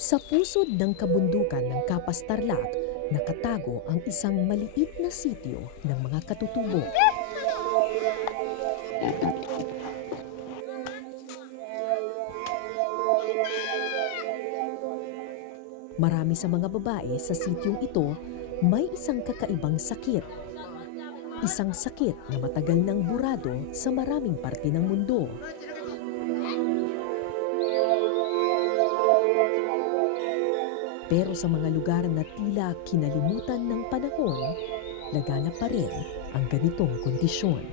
Sa pusod ng kabundukan ng Kapas Tarlac, nakatago ang isang maliit na sityo ng mga katutubo. Marami sa mga babae sa sityong ito may isang kakaibang sakit. Isang sakit na matagal nang burado sa maraming parte ng mundo. Pero sa mga lugar na tila kinalimutan ng panahon, laganap pa rin ang ganitong kondisyon.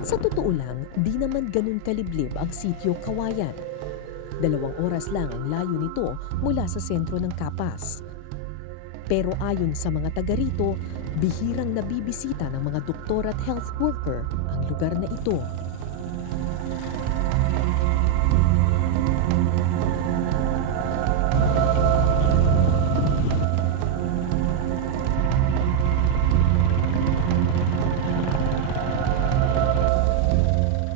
Sa totoo lang, di naman ganun kaliblib ang sityo Kawayan. 2 oras lang ang layo nito mula sa sentro ng Kapas. Pero ayon sa mga taga rito, bihirang nabibisita ng mga doktor at health worker ang lugar na ito.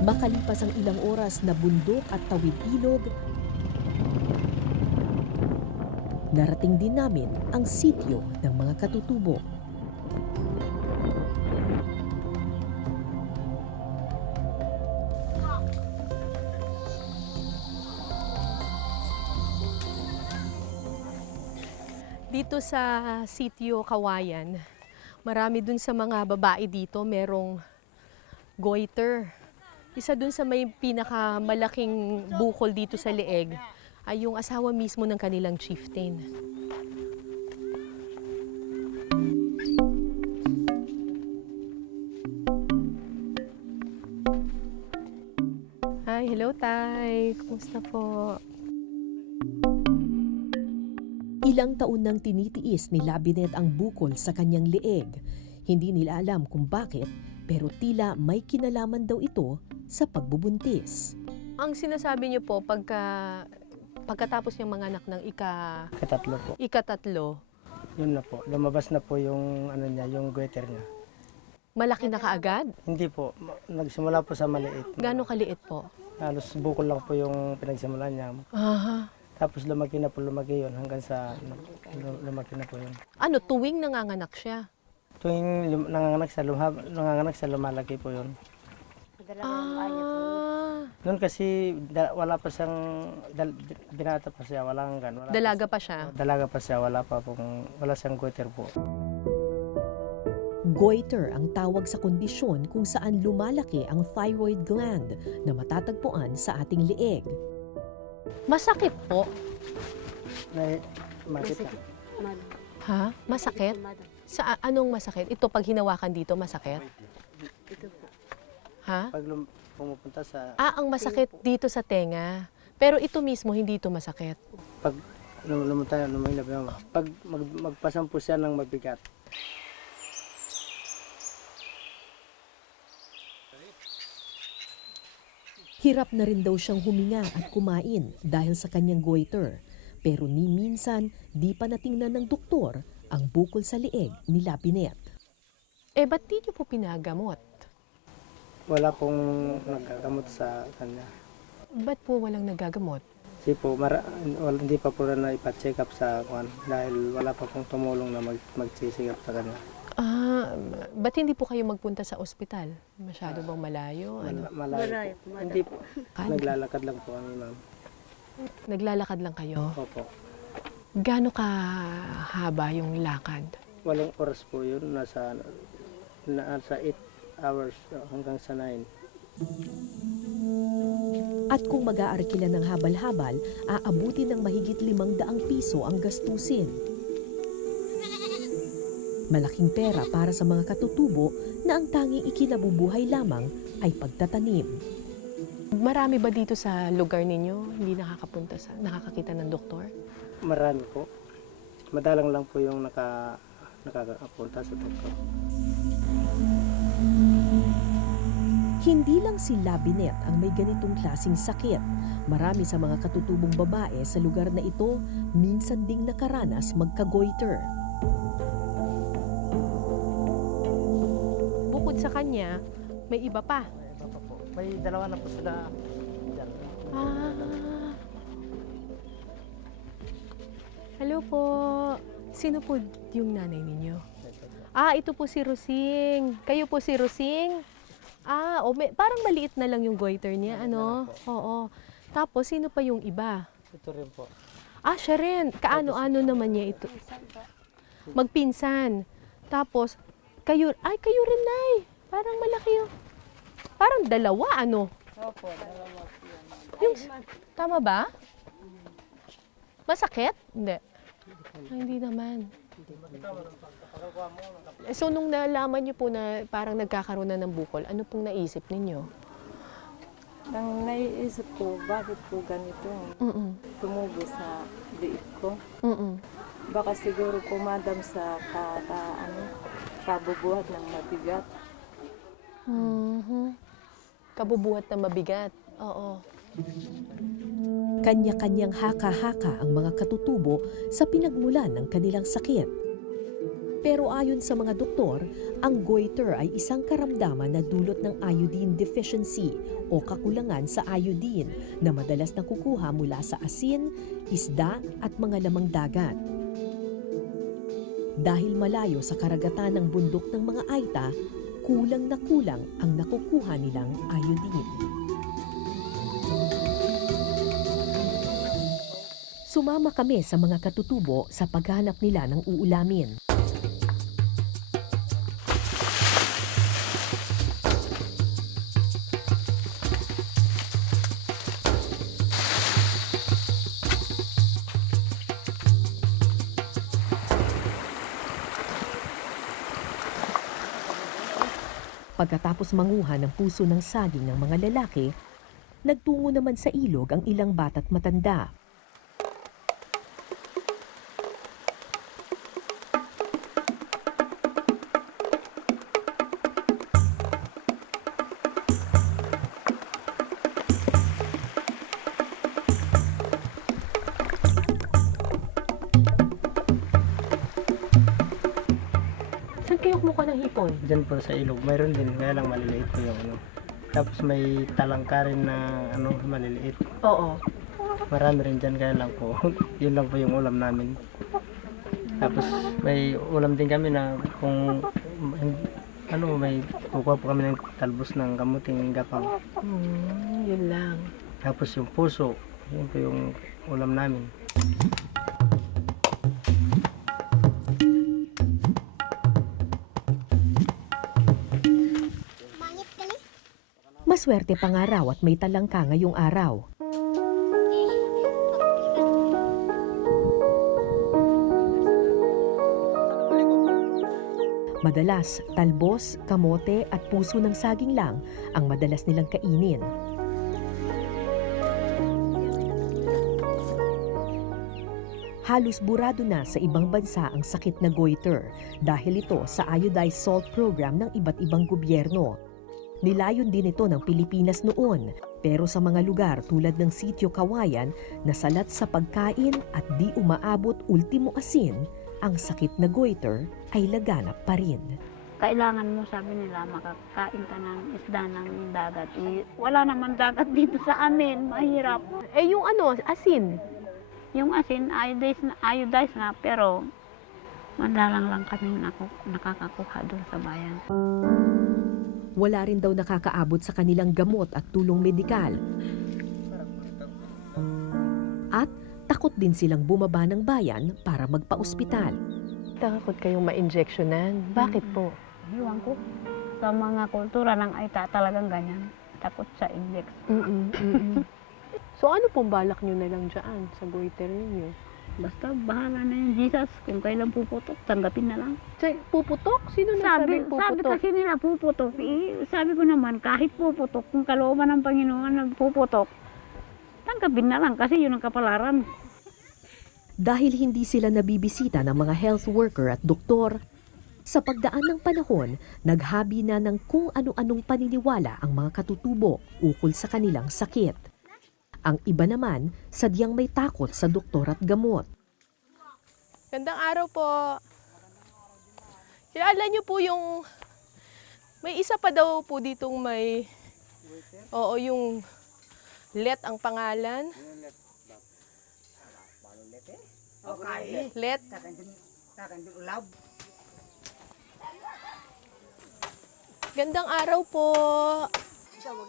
Makalipas ang ilang oras na bundok at tawid ilog, narating din namin ang sityo ng mga katutubo. Dito sa sitio Kawayan, marami dun sa mga babae dito merong goiter. Isa dun sa may pinakamalaking bukol dito sa leeg ay yung asawa mismo ng kanilang chieftain. Hi, hello Tay. Kumusta po? Ilang taon nang tinitiis ni Labinet ang bukol sa kanyang leeg. Hindi nila alam kung bakit, pero tila may kinalaman daw ito sa pagbubuntis. Ang sinasabi niyo po pagkatapos niyang manganak ng Ikatatlo po. ikatatlo, Yun na po. Lumabas na po yung ano niya, yung goiter niya. malaki na kaagad? Hindi po. Nagsimula po sa maliit. Gaano kaliit po? Halos bukol lang po yung pinagsimulan niya. Aha. Tapos lumaki na po, lumaki yun hanggang sa lumaki na po yun. Ano, tuwing nanganganak siya? Tuwing nanganganak sa lumalaki po yun. Noon kasi wala pa siyang binata pa siya, walang gan. Dalaga pa siya? Dalaga pa siya, wala siyang goiter po. Goiter ang tawag sa kondisyon kung saan lumalaki ang thyroid gland na matatagpuan sa ating leeg. Masakit po? Makita. Ha? Masakit? Sa anong masakit? Ito pag hinawakan dito, masakit? Ha? Pag pumupunta sa Ang masakit dito sa tenga. Pero ito mismo, hindi ito masakit. pag lumutay, pag magpasampu siya ng mabigat. Hirap na rin daw siyang huminga at kumain dahil sa kanyang goiter. Pero ni minsan, di pa natingnan ng doktor ang bukol sa leeg ni Labinet. Ba't di niyo po pinagamot? Wala pong nagagamot sa kanya. Ba't po walang nagagamot? Kasi po, hindi pa po na ipa-check up sa kwan dahil wala pa pong tumulong na mag-check up sa kanya. Ba't hindi po kayo magpunta sa ospital? Masyado bang malayo? Ano? Malayo po. Hindi po. Naglalakad lang po kami, ma'am. Naglalakad lang kayo? Opo. Gaano kahaba yung lakad? 8 oras po yun. Nasa 8 hours hanggang sa 9. At kung mag-aarkila ng habal-habal, aabuti ng mahigit 500 piso ang gastusin. Malaking pera para sa mga katutubo na ang tanging ikinabubuhay lamang ay pagtatanim. Marami ba dito sa lugar ninyo hindi nakakakita ng doktor? Marami po. Madalang lang po yung nakakapunta sa doktor. Hindi lang si Labinet ang may ganitong klasing sakit. Marami sa mga katutubong babae sa lugar na ito minsan ding nakaranas magka-goiter. Bukod sa kanya, may iba pa. May iba pa po. May dalawa na po sila dyan. Ah. Hello po. Sino po yung nanay ninyo? Ah, ito po si Rosing. Kayo po si Rosing? Ah, parang maliit na lang yung goiter niya, ano? Oo. Tapos, sino pa yung iba? Ito rin po. Ah, siya rin. Kaano-ano naman niya ito? Magpinsan. Tapos, kayo rin, Nay. Parang malaki yung... Parang dalawa, ano? Opo, dalawa po yan. Yung, tama ba? Masakit? Hindi. Ay, hindi naman. So, nung nalaman niyo po na parang nagkakaroon na ng bukol, ano pong naisip ninyo? Ang naiisip ko, bakit po ganito? Mm-mm. Tumubo sa liit ko. Mm-mm. Baka siguro pumadam sa kabubuhat ng mabigat. Mhm. Kabubuhat na mabigat. Oo. Kanya-kanyang haka-haka ang mga katutubo sa pinagmulan ng kanilang sakit. Pero ayon sa mga doktor, ang goiter ay isang karamdaman na dulot ng iodine deficiency o kakulangan sa iodine na madalas nakukuha mula sa asin, isda at mga lamang dagat. Dahil malayo sa karagatan ng bundok ng mga Aita, kulang na kulang ang nakukuha nilang iodine. Sumama kami sa mga katutubo sa paghanap nila ng uulamin. Pagkatapos manguha ng puso ng saging ng mga lalaki, nagtungo naman sa ilog ang ilang bata't matanda. Saan kayo kumuha ng hipon? Diyan po sa ilog. Mayroon din, kaya lang maliliit po yung ano. Tapos may talangka rin na ano, maliliit. Oo. Marami rin dyan, kaya lang po. Yun lang po yung ulam namin. Tapos may ulam din kami na kung ano, may kukuha po kami ng talbos ng kamuting gapang. Yun lang. Tapos yung puso, yun po yung ulam namin. Maswerte pa nga raw at may talangka ngayong araw. Madalas, talbos, kamote at puso ng saging lang ang madalas nilang kainin. Halos burado na sa ibang bansa ang sakit na goiter dahil ito sa iodized salt program ng iba't ibang gobyerno. Nilayon din ito ng Pilipinas noon, pero sa mga lugar tulad ng Sitio Kawayan na salat sa pagkain at di umaabot ultimo asin, ang sakit na goiter ay laganap pa rin. Kailangan mo, sabi nila, makakain ka ng isda ng dagat. Wala naman dagat dito sa amin, mahirap. Eh yung ano, asin. Yung asin, iodized na, pero madalang lang kami nakakakuha doon sa bayan. Wala rin daw nakakaabot sa kanilang gamot at tulong medikal. At takot din silang bumaba ng bayan para magpa-ospital. Takot kayong ma-injectionan. Bakit po? Iwan ko. Sa mga kultura ng Aita talagang ganyan. Takot sa inject. So ano pong balak nyo na lang dyan sa goiter ninyo? Basta bahala na yung Jesus. Kung kailan puputok, tanggapin na lang. Puputok? Sino Sabi nagsabing puputok? kasi nila puputok. Sabi ko naman, kahit puputok, kung kalooban ng Panginoon nagpuputok, tanggapin na lang kasi yun ang kapalaran. Dahil hindi sila nabibisita ng mga health worker at doktor, Sa pagdaan ng panahon, naghabi na ng kung ano-anong paniniwala ang mga katutubo ukol sa kanilang sakit. Ang iba naman, sadyang may takot sa doktor at gamot. Gandang araw po. Kilala niyo po yung... May isa pa daw po ditong may... Oo, yung Let ang pangalan. Let. Gandang araw po.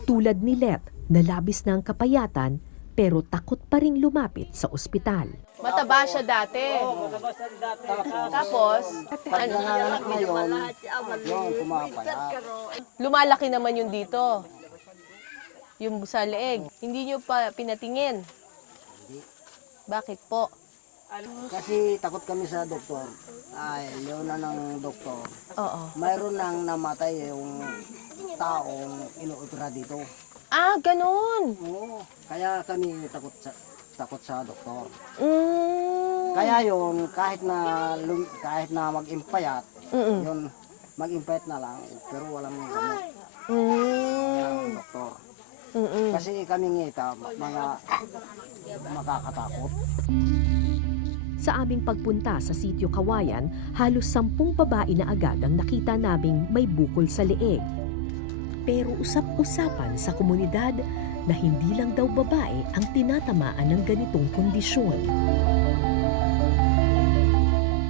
Tulad ni Let, nalabis na ang kapayatan pero takot pa ring lumapit sa ospital. Mataba siya dati. Tapos, ano, lumalaki naman yun dito. Yung sa leeg. Hindi nyo pa pinatingin. Bakit po? Kasi takot kami sa doktor. Ay, yun na ng doktor. Oo. Mayroon nang namatay yung taong inuopera dito. Ah, ganun. Oo, kaya kami takot sa doktor. Mm. Kaya yun, kahit na mag-impayat, Mm-mm. yun, mag-impayat na lang, pero walang gamot Mm. ng doktor. Mm-mm. Kasi kami ngita, mga makakatakot. Sa aming pagpunta sa sitio Kawayan, halos 10 babae na agad ang nakita naming may bukol sa leeg. Pero usap-usapan sa komunidad na hindi lang daw babae ang tinatamaan ng ganitong kondisyon.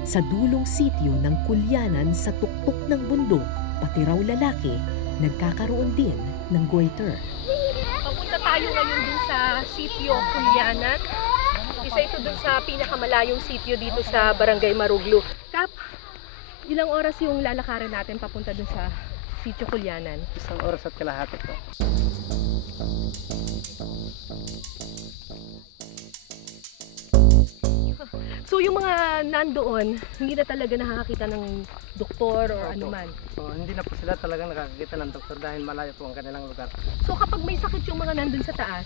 Sa dulong sitio ng Kulyanan sa tuktok ng bundok, pati raw lalaki, nagkakaroon din ng goiter. Papunta tayo ngayon dun sa sitio Kulyanan. Isa ito dun sa pinakamalayong sitio dito sa Barangay Maruglu. Kap, ilang oras yung lalakarin natin papunta dun sa sitio Kulyanan? 1 oras at kalahati po. So yung mga nandoon, hindi na talaga nakakakita ng doktor or anuman. So, hindi na po sila talagang nakakakita ng doktor dahil malayo po ang kanilang lugar. So kapag may sakit yung mga nandun sa taas,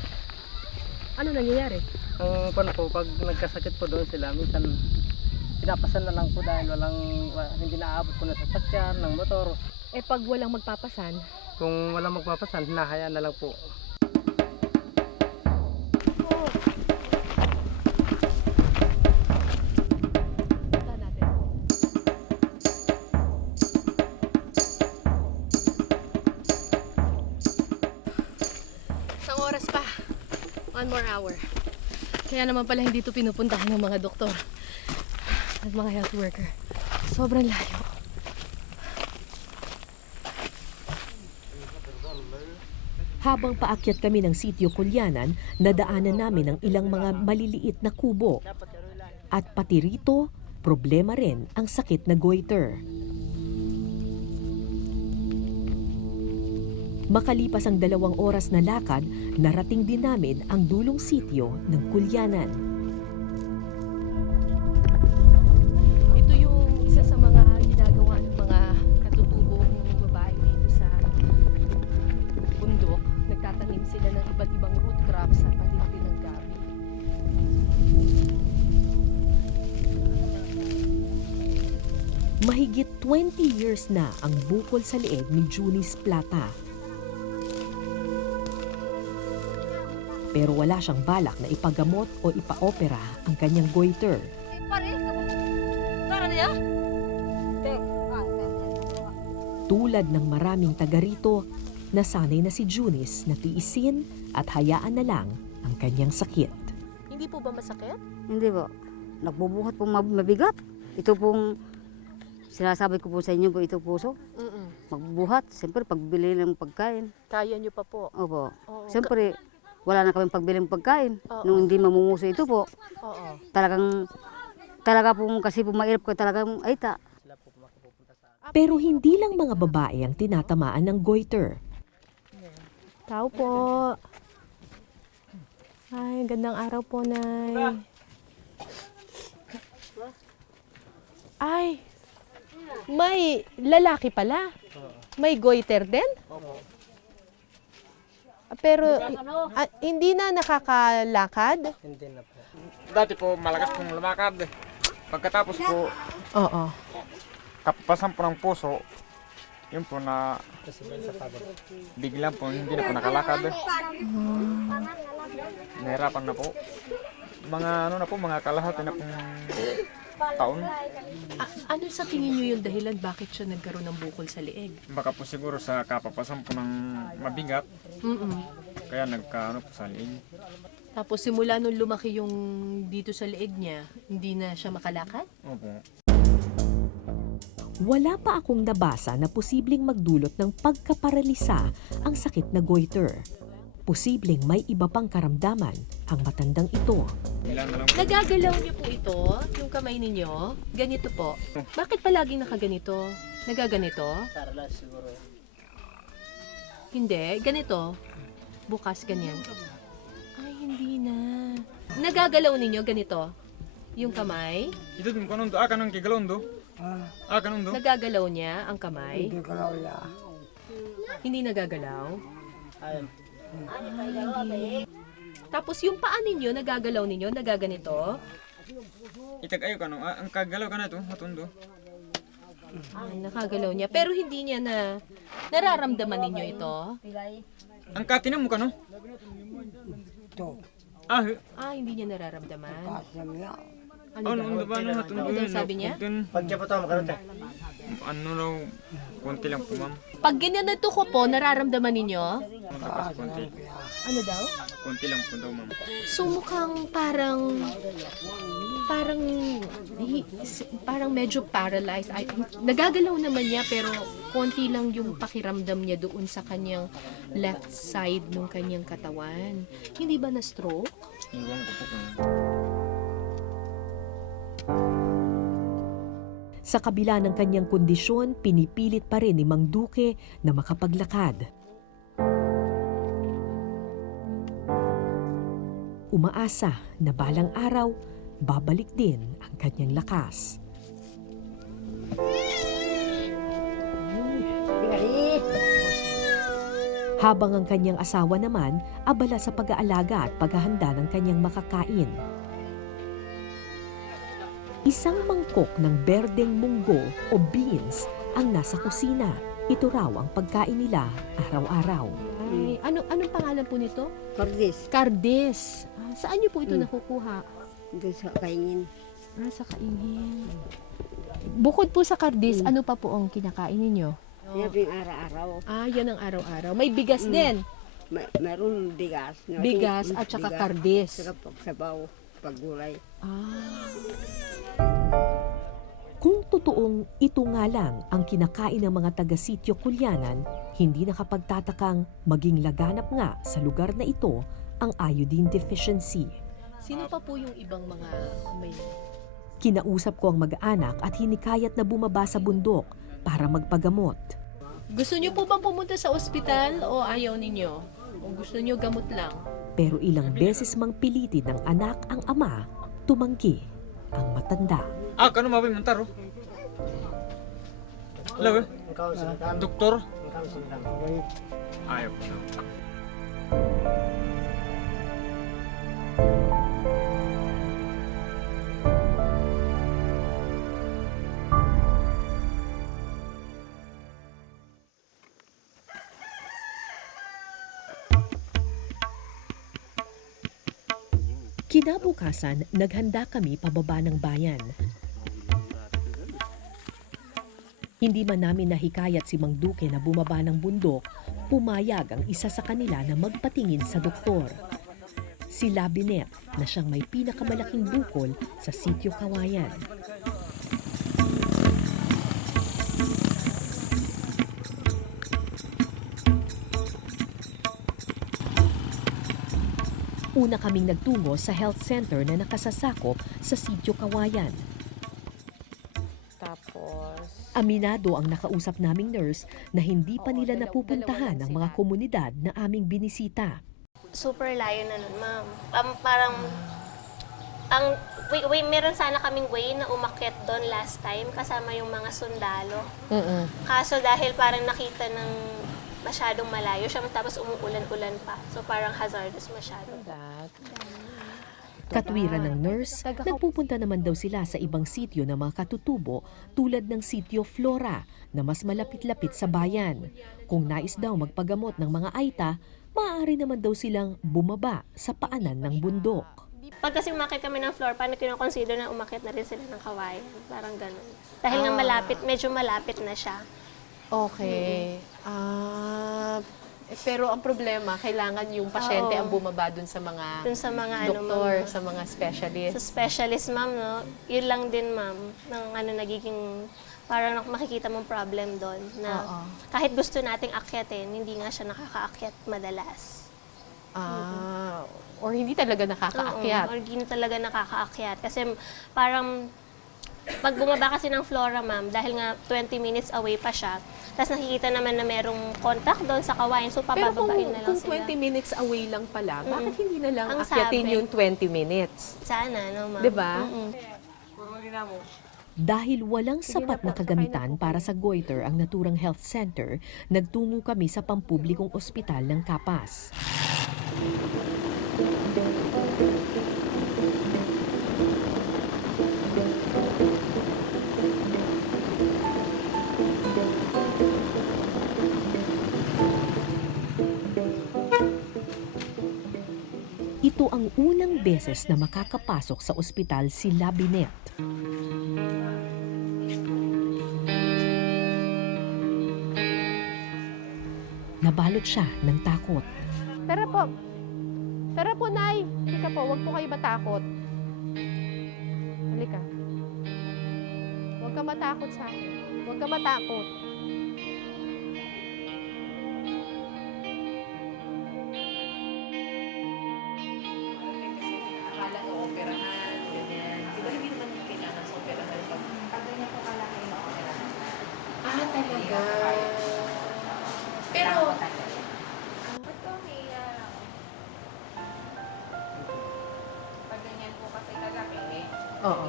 ano nangyayari? Ang paano po, pag nagkasakit po doon sila, minsan pinapasan na lang po dahil hindi naaabot po na sa sasakyan, ng motor. Eh pag walang magpapasan, Kung walang magpapasan, hinahayaan na lang po. punta natin. Isang oras pa. 1 more hour. Kaya naman pala hindi ito pinupuntahan ng mga doktor at mga health worker. Sobrang layo. Habang paakyat kami ng sitio Kulyanan, nadaanan namin ang ilang mga maliliit na kubo. At pati rito, problema rin ang sakit na goiter. Makalipas ang 2 oras na lakad, narating din namin ang dulong sitio ng Kulyanan. Ito yung isa sa mga ginagawa ng mga katutubong babae dito sa bundok. Nagtatanim sila ng iba't ibang root crops at pati rin ng gabi. Mahigit 20 years na ang bukol sa leeg ni Junis Plata. Pero wala siyang balak na ipagamot o ipaopera ang kanyang goiter. Tulad ng maraming taga rito, nasanay na si Junis na tiisin at hayaan na lang ang kanyang sakit. Hindi po ba masakit? Hindi po. Nagbubuhat po mabigat. Ito pong sinasabi ko po sa inyo po, ito puso. Magbubuhat. Siyempre, pagbili ng pagkain. Kaya niyo pa po. Opo. Oo. Siyempre, wala na kaming pagbili ng pagkain. Oo. Nung hindi mamunguso ito po, Oo. talaga pong kasi po mahirap ko talagang aita. Pero hindi lang mga babae ang tinatamaan ng goiter. Tao po. Ay, gandang araw po, Nay. Ay, may lalaki pala. May goiter din? Pero hindi na nakakalakad? Hindi na po. Dati po malakas pong lumakad. Pagkatapos po, Oo. kapapasan po ng puso, yun po na biglang po hindi na po nakalakad. Nahirapan na po. Mga ano na po, mga kalahati na pong taon. Ano sa tingin niyo yung dahilan bakit siya nagkaroon ng bukol sa leeg? Baka po siguro sa kapapasan po ng mabigat, kaya nagkaano po sa liig. Tapos simula nung lumaki yung dito sa leeg niya, hindi na siya makalakad? Opo. Wala pa akong nabasa na posibleng magdulot ng pagkaparalisa ang sakit na goiter. Posibleng may iba pang karamdaman ang matandang ito. Ilan na lang po. Nagagalaw niyo po ito, yung kamay ninyo, ganito po. Bakit palaging nakaganito? Nagaganito? Paralas siguro. Hindi, ganito. Bukas ganyan. Ay, hindi na. Nagagalaw ninyo ganito? Yung kamay? Ito din kanon do, kanong kigalon do. Kanon do. Nagagalaw niya ang kamay? Hindi ko na wala. Hindi nagagalaw? Ayun. Tapos yung paa ninyo, nagagalaw ninyo, nagaganito? Itag ayo kanong, ang kagalaw ka na to, matundo. Nakagalaw niya. Pero hindi niya na nararamdaman ninyo ito? Ang katinam mo kano? Ito. Hindi niya nararamdaman. Kasam niya. Ano daw? Ano ba na matundo Ano daw sabi niya? Pagkapataw makarot eh. Ano raw, konti lang po ma'am. Pag ginanito ko po, nararamdaman ninyo? Magkakas konti. Ano daw? Konti lang po daw ma'am. So mukhang parang medyo paralyzed. Nagagalaw naman niya pero konti lang yung pakiramdam niya doon sa kanyang left side ng kanyang katawan. Hindi ba na stroke? Iwan ko po kung Sa kabila ng kanyang kondisyon, pinipilit pa rin ni Mang Duque na makapaglakad. Umaasa na balang araw, babalik din ang kanyang lakas. Habang ang kanyang asawa naman, abala sa pag-aalaga at paghahanda ng kanyang makakain. Isang mangkok ng berdeng munggo o beans ang nasa kusina. Ito raw ang pagkain nila araw-araw. Ay, anong pangalan po nito? Kardis, Kardis. Saan niyo po ito nakukuha? doon sa kaingin. Sa kaingin. Bukod po sa kardis, ano pa po ang kinakain ninyo? Yan yung araw-araw. Yan ang araw-araw. May bigas din. Meron bigas. Bigas at saka kardis. Saka pagsabaw, paggulay. Kung totoong ito nga lang ang kinakain ng mga taga-sitio Kulyanan, hindi nakapagtatakang maging laganap nga sa lugar na ito ang iodine deficiency. Sino pa po yung ibang mga may... Kinausap ko ang mag-anak at hinikayat na bumaba sa bundok para magpagamot. Gusto niyo po bang pumunta sa ospital o ayaw ninyo? O gusto niyo gamot lang? Pero ilang beses mang pilitin ng anak ang ama, tumanggi ang matanda. kano mabay montaro? Hello, Ikaw sa kadam. doktor? Ikaw sa kadam. Ayaw po na. Kinabukasan, naghanda kami pababa ng bayan. Hindi man namin nahikayat si Mang Duque na bumaba ng bundok, pumayag ang isa sa kanila na magpatingin sa doktor. Si Labinet na siyang may pinakamalaking bukol sa sitio Kawayan. Una kaming nagtungo sa health center na nakasasakop sa sitio Kawayan. Tapos, Aminado ang nakausap naming nurse na hindi pa nila napupuntahan ang mga komunidad na aming binisita. Super layo na nun, ma'am. Meron sana kaming way na umakyat doon last time kasama yung mga sundalo. Kaso dahil parang nakita ng masyadong malayo siya, tapos umuulan-ulan pa. So parang hazardous masyado. Katwiran ng nurse, nagpupunta naman daw sila sa ibang sityo na mga katutubo tulad ng sityo Flora na mas malapit-lapit sa bayan. Kung nais daw magpagamot ng mga aita, maaari naman daw silang bumaba sa paanan ng bundok. Pag kasi umakit kami ng floor, paano kinoconsider na umakit na rin sila ng kawayan? Parang ganun. Dahil nga medyo malapit na siya. Okay. Pero ang problema, kailangan yung pasyente Oo. ang bumaba dun sa mga Dun sa mga doktor, ma'am, sa mga specialist. sa specialist, ma'am, no? Yun lang din, ma'am, ng nagiging, parang makikita mong problem doon na Oo. kahit gusto nating akyatin, hindi nga siya nakakaakyat madalas. Or hindi talaga nakakaakyat. Or hindi talaga nakakaakyat. Kasi parang, pag bumaba kasi ng Flora, ma'am, dahil nga 20 minutes away pa siya, tapos nakikita naman na merong contact doon sa kawain, so Pero pabababain na lang kung sila. 20 minutes away lang pala, bakit hindi na lang Ang akyatin sabi. yung 20 minutes? Sana, no, ma'am? Diba? Dahil walang sapat na kagamitan para sa goiter ang naturang health center, nagtungo kami sa pampublikong ospital ng Kapas. Ito ang unang beses na makakapasok sa ospital si Labinet. Nabalot siya ng takot. Tara po, Nay. Halika po, huwag po kayo matakot. Halika. Huwag ka matakot sa akin. Huwag ka matakot. Akala ko operahan, ganyan. Di ba hindi naman kailangan sa operahan pag... Pag ganyan po kalaki na operahan. Talaga. Pero... Pag ganyan po kasi kalaki, Oo.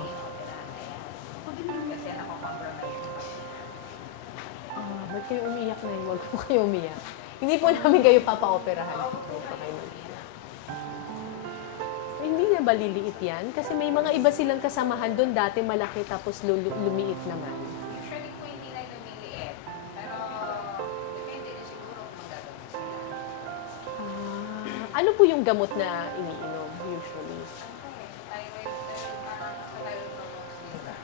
kasi nakakompromise. Ba't kayo umiyak na yun? Huwag po kayo umiyak. Hindi po namin kayo papa-operahan. Huwag pa kayo umiyak. Hindi na ba liliit yan? Kasi may mga iba silang kasamahan doon dati malaki tapos lumiit naman. Usually po hindi na lumiliit. Pero depende rin siguro kung magagawa sila. Ano po yung gamot na iniinom usually? Parang sa thyroid hormones nila.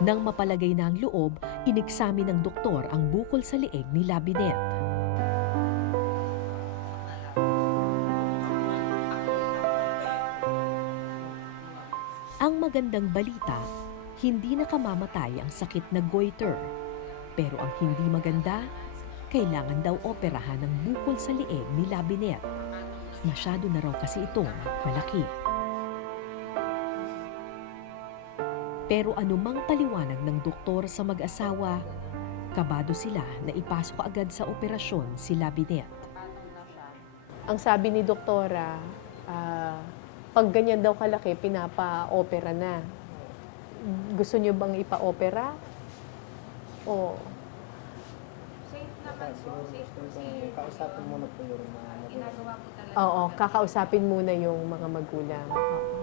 Nang mapalagay na ang loob, ineksamin ng doktor ang bukol sa leeg ni Labinet. Ang magandang balita, hindi nakamamatay ang sakit na goiter. Pero ang hindi maganda, kailangan daw operahan ang bukol sa leeg ni Labinet. Masyado na raw kasi itong malaki. Pero anumang paliwanag ng doktor sa mag-asawa, kabado sila na ipasok agad sa operasyon si Labinet. Ang sabi ni doktora, pag ganyan daw kalaki, pinapa-opera na. Gusto niyo bang ipa-opera? O Safe naman po. Safe po si Kausapin muna po yung mga ginagawa po talaga. oo, kakausapin muna yung mga magulang. Oo.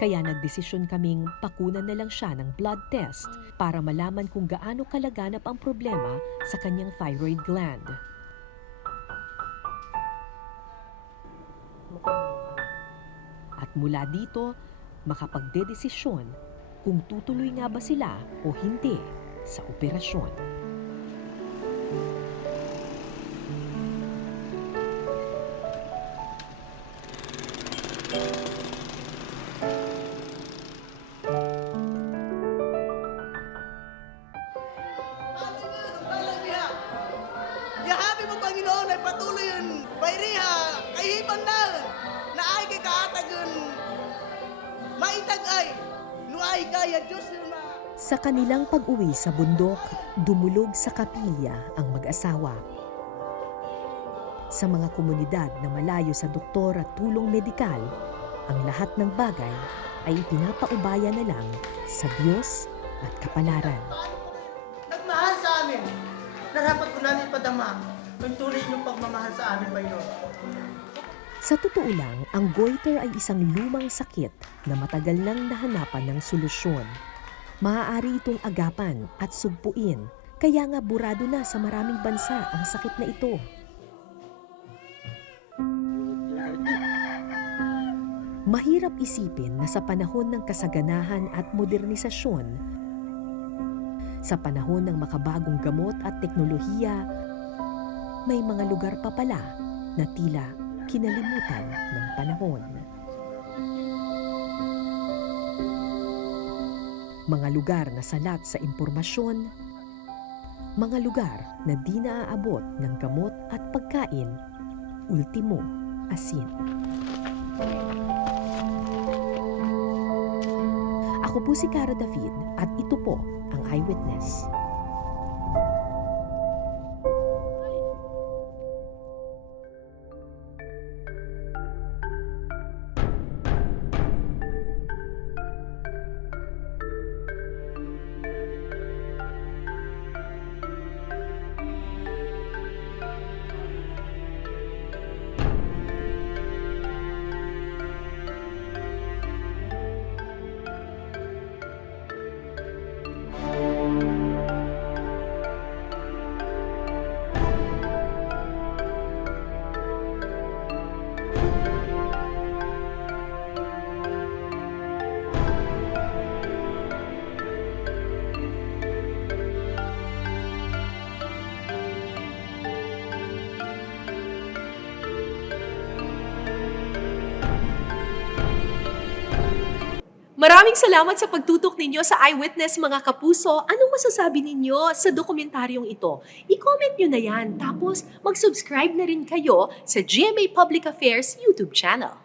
Kaya nagdesisyon kaming pakunan na lang siya ng blood test para malaman kung gaano kalaganap ang problema sa kanyang thyroid gland. At mula dito, makapagdedesisyon kung tutuloy nga ba sila o hindi sa operasyon. Yahabi mo, Panginoon, ay patuloy yun. Bayriha, kahipan na, na ay kay kaatagun. Maitag ay, nuay kaya Diyos yun na. Sa kanilang pag-uwi sa bundok, dumulog sa kapilya ang mag-asawa. Sa mga komunidad na malayo sa doktor at tulong medikal, ang lahat ng bagay ay ipinapaubaya na lang sa Diyos at kapalaran. Nagmahal sa amin. narapat ko namin padama ang tunay niyong pagmamahal sa amin, Panginoon. Sa totoo lang, ang goiter ay isang lumang sakit na matagal nang nahanapan ng solusyon. Maaari itong agapan at sugpuin, kaya nga burado na sa maraming bansa ang sakit na ito. Mahirap isipin na sa panahon ng kasaganahan at modernisasyon, sa panahon ng makabagong gamot at teknolohiya, may mga lugar pa pala na tila kinalimutan ng panahon. Mga lugar na salat sa impormasyon, mga lugar na di naaabot ng gamot at pagkain, ultimo, asin. Ako po si Cara David at ito po ang Eyewitness. Maraming salamat sa pagtutok ninyo sa Eyewitness mga kapuso. Anong masasabi ninyo sa dokumentaryong ito? I-comment nyo na yan. Tapos mag-subscribe na rin kayo sa GMA Public Affairs YouTube channel.